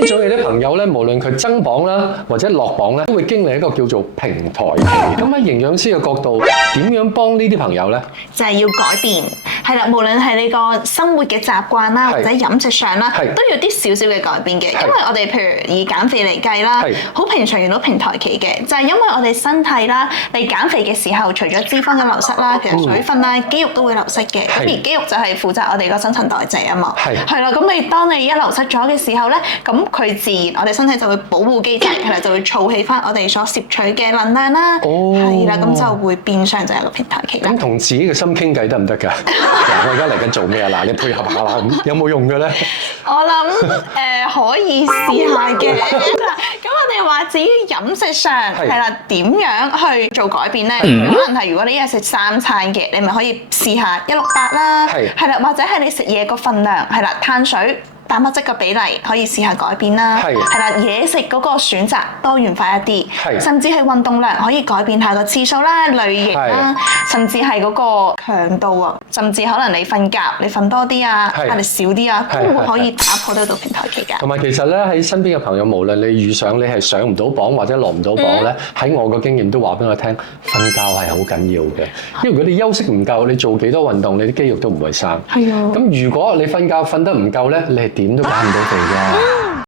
呢種嘅啲朋友咧，無論佢增磅啦，或者落磅咧，都會經歷一個叫做平台期。咁喺營養師嘅角度，點樣幫呢啲朋友咧？就係要改變，係啦，無論係你個生活嘅習慣啦，或者飲食上啦，都要啲少少嘅改變嘅。因為我哋譬如以減肥嚟計啦，好平常遇到平台期嘅，就係因為我哋身體啦，你減肥嘅時候，除咗脂肪嘅流失啦，其實水分啦、肌肉都會流失嘅。咁而肌肉就係負責我哋個新陳代謝啊嘛。係啦，咁當你一流失咗嘅時候咧，咁佢自然我哋身體就會保護機制，係啦，就會儲起翻我哋所攝取嘅能量啦。係啦，咁就會變相就有個平台期啦。咁同自己嘅心傾偈得唔得㗎？嗱，我而家嚟緊做咩啊？嗱，你配合下啦，有冇用嘅咧？我諗可以試下嘅。咁我哋話至於飲食上係啦，點樣去做改變咧？可能係如果你一日食3餐嘅，你咪可以試下168啦，係啦，或者係你食嘢個份量係啦，碳水、蛋白質嘅比例可以試下改變啦，係啦，嘢食嗰個選擇多元化一啲，甚至係運動量可以改變下個次數啦、類型啦，甚至係嗰個強度啊，甚至可能你瞓覺你瞓多啲啊，壓力少啲啊，都會可以打破得到平台期㗎。同埋其實咧喺身邊嘅朋友，無論你遇上你係上唔到磅或者落唔到磅咧，喺我個經驗都話俾我聽，瞓覺係好緊要嘅。因為如果你休息唔夠，你做幾多運動，你啲肌肉都唔會生。係啊。咁如果你瞓覺瞓得唔夠咧，你係點都減唔到肥㗎。